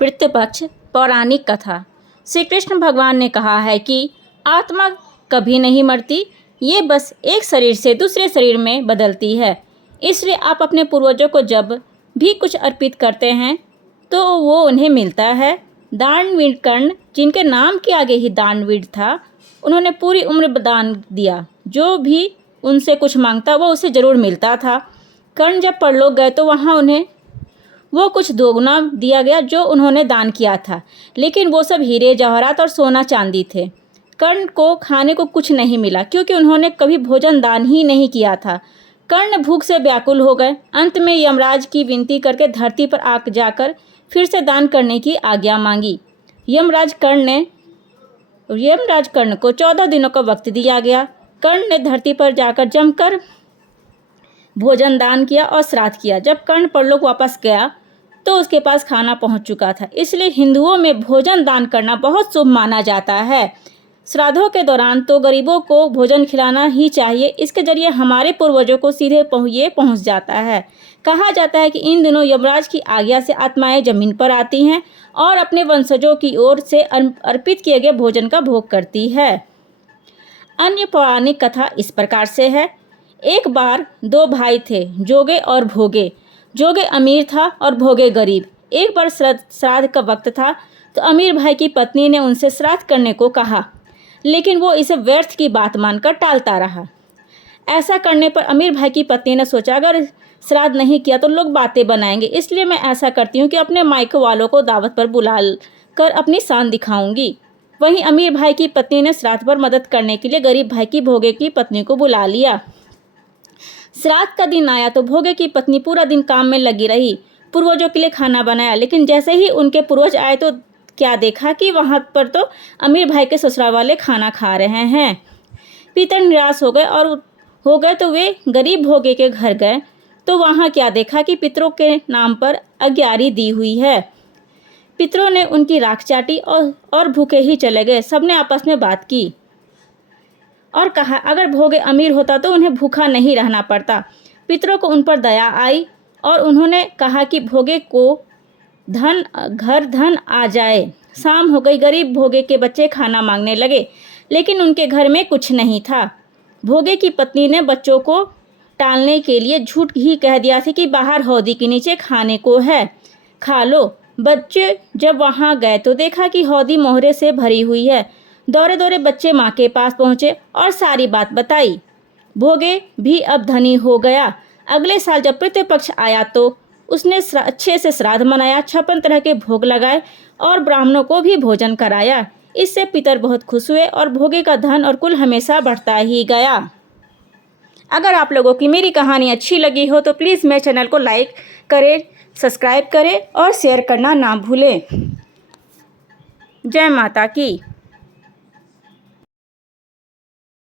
पितृपक्ष पौराणिक कथा। श्री कृष्ण भगवान ने कहा है कि आत्मा कभी नहीं मरती, ये बस एक शरीर से दूसरे शरीर में बदलती है। इसलिए आप अपने पूर्वजों को जब भी कुछ अर्पित करते हैं तो वो उन्हें मिलता है। दानवीर कर्ण, जिनके नाम के आगे ही दानवीर था, उन्होंने पूरी उम्र दान दिया। जो भी उनसे कुछ मांगता वो उसे ज़रूर मिलता था। कर्ण जब परलोक गए तो वहाँ उन्हें वो कुछ दोगुना दिया गया जो उन्होंने दान किया था, लेकिन वो सब हीरे जवाहरात और सोना चांदी थे। कर्ण को खाने को कुछ नहीं मिला क्योंकि उन्होंने कभी भोजन दान ही नहीं किया था। कर्ण भूख से व्याकुल हो गए। अंत में यमराज की विनती करके धरती पर आ जाकर फिर से दान करने की आज्ञा मांगी। यमराज कर्ण को 14 दिनों का वक्त दिया गया। कर्ण ने धरती पर जाकर जमकर भोजन दान किया और श्राद्ध किया। जब कर्ण परलोक वापस गया तो उसके पास खाना पहुंच चुका था। इसलिए हिंदुओं में भोजन दान करना बहुत शुभ माना जाता है। श्राद्धों के दौरान तो गरीबों को भोजन खिलाना ही चाहिए। इसके जरिए हमारे पूर्वजों को सीधे पहुंच जाता है। कहा जाता है कि इन दिनों यमराज की आज्ञा से आत्माएं जमीन पर आती हैं और अपने वंशजों की ओर से अर्पित किए गए भोजन का भोग करती है। अन्य पौराणिक कथा इस प्रकार से है। एक बार 2 भाई थे, जोगे और भोगे। जोगे अमीर था और भोगे गरीब। एक बार श्राद्ध का वक्त था तो अमीर भाई की पत्नी ने उनसे श्राद्ध करने को कहा, लेकिन वो इसे व्यर्थ की बात मानकर टालता रहा। ऐसा करने पर अमीर भाई की पत्नी ने सोचा, अगर श्राद्ध नहीं किया तो लोग बातें बनाएंगे, इसलिए मैं ऐसा करती हूँ कि अपने मायके वालों को दावत पर बुला कर अपनी शान दिखाऊंगी। वहीं अमीर भाई की पत्नी ने श्राद्ध पर मदद करने के लिए गरीब भाई की भोगे की पत्नी को बुला लिया। श्राद्ध का दिन आया तो भोगे की पत्नी पूरा दिन काम में लगी रही। पूर्वजों के लिए खाना बनाया, लेकिन जैसे ही उनके पूर्वज आए तो क्या देखा कि वहाँ पर तो अमीर भाई के ससुराल वाले खाना खा रहे हैं। पितर निराश हो गए तो वे गरीब भोगे के घर गए तो वहाँ क्या देखा कि पितरों के नाम पर अग्यारी दी हुई है। पितरों ने उनकी राख चाटी और भूखे ही चले गए। सबने आपस में बात की और कहा, अगर भोगे अमीर होता तो उन्हें भूखा नहीं रहना पड़ता। पितरों को उन पर दया आई और उन्होंने कहा कि भोगे को धन आ जाए। शाम हो गई। गरीब भोगे के बच्चे खाना मांगने लगे, लेकिन उनके घर में कुछ नहीं था। भोगे की पत्नी ने बच्चों को टालने के लिए झूठ ही कह दिया था कि बाहर हौदी के नीचे खाने को है, खा लो। बच्चे जब वहां गए तो देखा कि हौदी मोहरे से भरी हुई है। दौरे दौरे बच्चे माँ के पास पहुँचे और सारी बात बताई। भोगे भी अब धनी हो गया। अगले साल जब पितृपक्ष आया तो उसने अच्छे से श्राद्ध मनाया, 56 तरह के भोग लगाए और ब्राह्मणों को भी भोजन कराया। इससे पितर बहुत खुश हुए और भोगे का धन और कुल हमेशा बढ़ता ही गया। अगर आप लोगों की मेरी कहानी अच्छी लगी हो तो प्लीज़ मेरे चैनल को लाइक करें, सब्सक्राइब करें और शेयर करना ना भूलें। जय माता की।